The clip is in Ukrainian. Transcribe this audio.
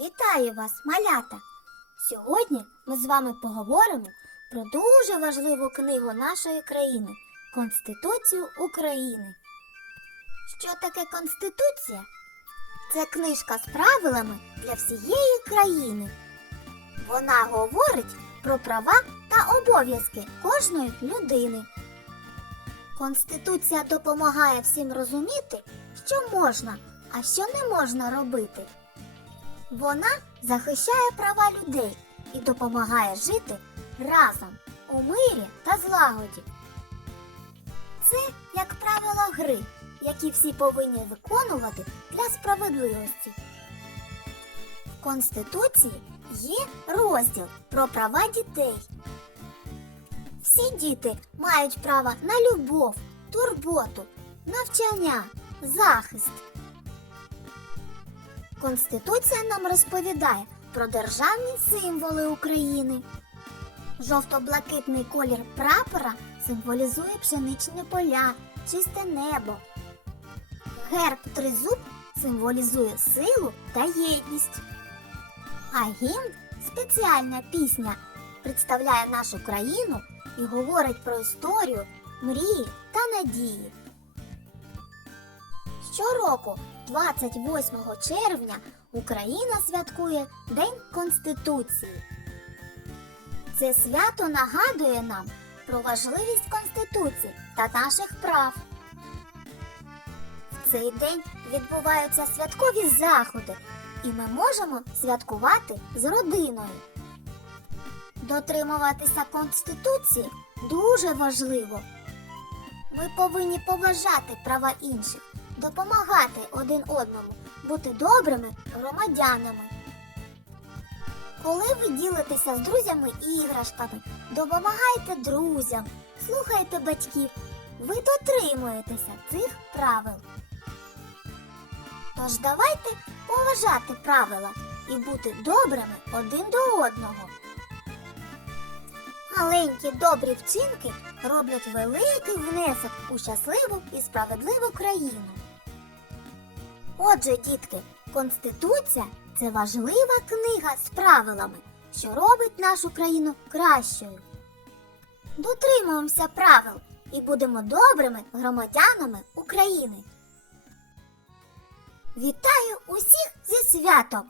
Вітаю вас, малята! Сьогодні ми з вами поговоримо про дуже важливу книгу нашої країни Конституцію України. Що таке Конституція? Це книжка з правилами для всієї країни. Вона говорить про права та обов'язки кожної людини. Конституція допомагає всім розуміти, що можна, а що не можна робити. Вона захищає права людей і допомагає жити разом у мирі та злагоді. Це як правило гри, які всі повинні виконувати для справедливості. В Конституції є розділ про права дітей. Всі діти мають право на любов, турботу, навчання, захист. Конституція нам розповідає про державні символи України. Жовто-блакитний колір прапора символізує пшеничні поля, чисте небо. Герб тризуб символізує силу та єдність. А гімн спеціальна пісня представляє нашу країну і говорить про історію, мрії та надії. Щороку, 28 червня, Україна святкує День Конституції. Це свято нагадує нам про важливість Конституції та наших прав. В цей день відбуваються святкові заходи, і ми можемо святкувати з родиною. Дотримуватися Конституції дуже важливо. Ми повинні поважати права інших, допомагати один одному, бути добрими громадянами. Коли ви ділитеся з друзями іграшками, допомагайте друзям, слухайте батьків, ви дотримуєтеся цих правил. Тож давайте поважати правила і бути добрими один до одного. Маленькі добрі вчинки роблять великий внесок у щасливу і справедливу країну. Отже, дітки, Конституція це важлива книга з правилами, що робить нашу країну кращою. Дотримуємося правил і будемо добрими громадянами України. Вітаю усіх зі святом!